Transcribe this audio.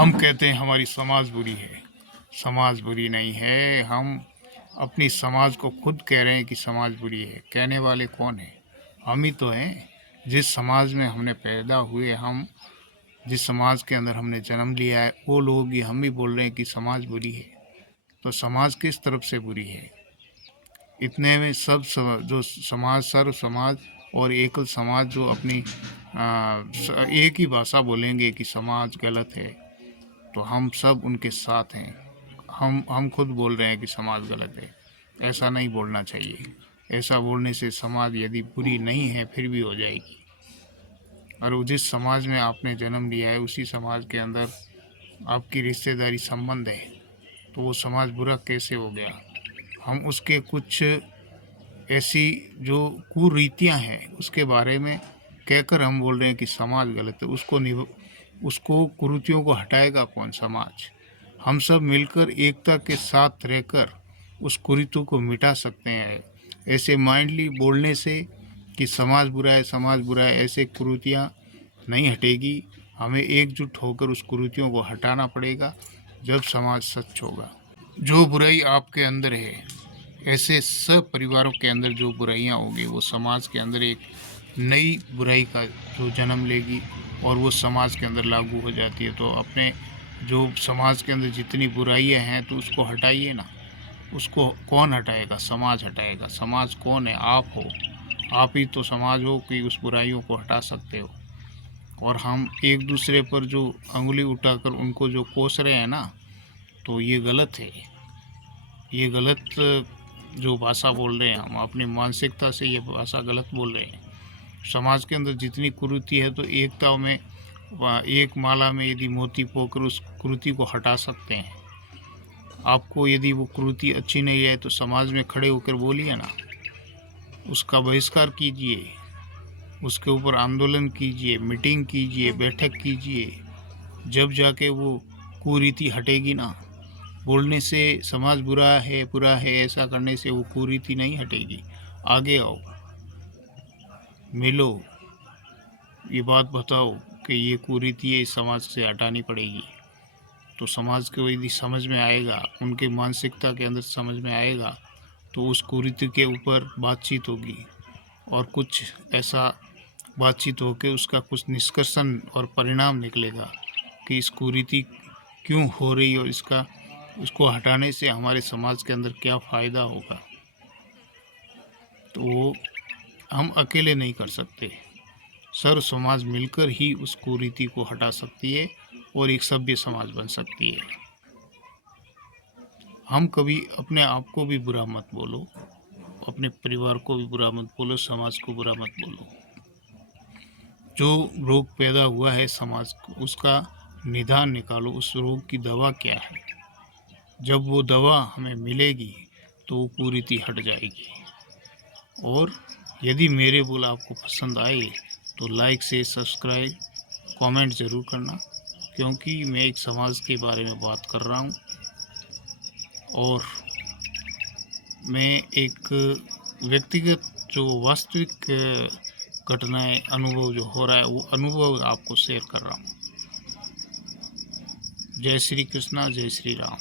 हम कहते हैं हमारी समाज बुरी है। समाज बुरी नहीं है। हम अपनी समाज को खुद कह रहे हैं कि समाज बुरी है। कहने वाले कौन हैं? हम ही तो हैं। जिस समाज में हमने पैदा हुए, हम जिस समाज के अंदर हमने जन्म लिया है, वो लोग ही हम ही बोल रहे हैं कि समाज बुरी है। तो समाज किस तरफ से बुरी है? इतने में जो समाज, सर्व समाज और एकल समाज जो अपनी एक ही भाषा बोलेंगे कि समाज गलत है, तो हम सब उनके साथ हैं। हम खुद बोल रहे हैं कि समाज गलत है। ऐसा नहीं बोलना चाहिए। ऐसा बोलने से समाज यदि बुरी नहीं है फिर भी हो जाएगी। और वो जिस समाज में आपने जन्म लिया है, उसी समाज के अंदर आपकी रिश्तेदारी संबंध है, तो वो समाज बुरा कैसे हो गया? हम उसके कुछ ऐसी जो कुरीतियाँ हैं उसके बारे में कहकर हम बोल रहे हैं कि समाज गलत है। उसको कुरीतियों को हटाएगा कौन? समाज। हम सब मिलकर एकता के साथ रहकर उस कुरीतियों को मिटा सकते हैं। ऐसे माइंडली बोलने से कि समाज बुरा है, समाज बुरा है, ऐसे कुरीतियाँ नहीं हटेगी। हमें एकजुट होकर उस कुरीतियों को हटाना पड़ेगा, जब समाज सच होगा। जो बुराई आपके अंदर है, ऐसे सब परिवारों के अंदर जो बुराइयां होगी, वो समाज के अंदर एक नई बुराई का जो जन्म लेगी और वो समाज के अंदर लागू हो जाती है। तो अपने जो समाज के अंदर जितनी बुराइयां हैं, तो उसको हटाइए ना। उसको कौन हटाएगा? समाज हटाएगा। समाज कौन है? आप हो। आप ही तो समाज हो कि उस बुराइयों को हटा सकते हो। और हम एक दूसरे पर जो अंगुली उठाकर उनको जो कोस रहे हैं ना, तो ये गलत है। ये गलत जो भाषा बोल रहे हैं, हम अपनी मानसिकता से ये भाषा गलत बोल रहे हैं। समाज के अंदर जितनी कुरीति है, तो एकता में एक माला में यदि मोती पोकर उस कुरीति को हटा सकते हैं। आपको यदि वो कुरीति अच्छी नहीं है, तो समाज में खड़े होकर बोलिए ना। उसका बहिष्कार कीजिए, उसके ऊपर आंदोलन कीजिए, मीटिंग कीजिए, बैठक कीजिए। जब जाके वो कुरीति हटेगी ना। बोलने से समाज बुरा है ऐसा करने से वो कुरीति नहीं हटेगी। आगे आओ, मिलो, ये बात बताओ कि ये कुरीति है, इस समाज से हटानी पड़ेगी। तो समाज को यदि समझ में आएगा, उनके मानसिकता के अंदर समझ में आएगा, तो उस कुरीति के ऊपर बातचीत होगी और कुछ ऐसा बातचीत होकर उसका कुछ निष्कर्षण और परिणाम निकलेगा कि इस कुरीति क्यों हो रही और उसको हटाने से हमारे समाज के अंदर क्या फ़ायदा होगा। तो वो हम अकेले नहीं कर सकते। सर्व समाज मिलकर ही उस कुरीति को हटा सकती है और एक सभ्य समाज बन सकती है। हम कभी अपने आप को भी बुरा मत बोलो, अपने परिवार को भी बुरा मत बोलो, समाज को बुरा मत बोलो। जो रोग पैदा हुआ है समाज को, उसका निदान निकालो। उस रोग की दवा क्या है? जब वो दवा हमें मिलेगी तो वो कुरीति हट जाएगी। और यदि मेरे बोल आपको पसंद आए तो लाइक से सब्सक्राइब कमेंट ज़रूर करना, क्योंकि मैं एक समाज के बारे में बात कर रहा हूँ और मैं एक व्यक्तिगत जो वास्तविक घटनाएं, अनुभव जो हो रहा है, वो अनुभव आपको शेयर कर रहा हूँ। जय श्री कृष्णा, जय श्री राम।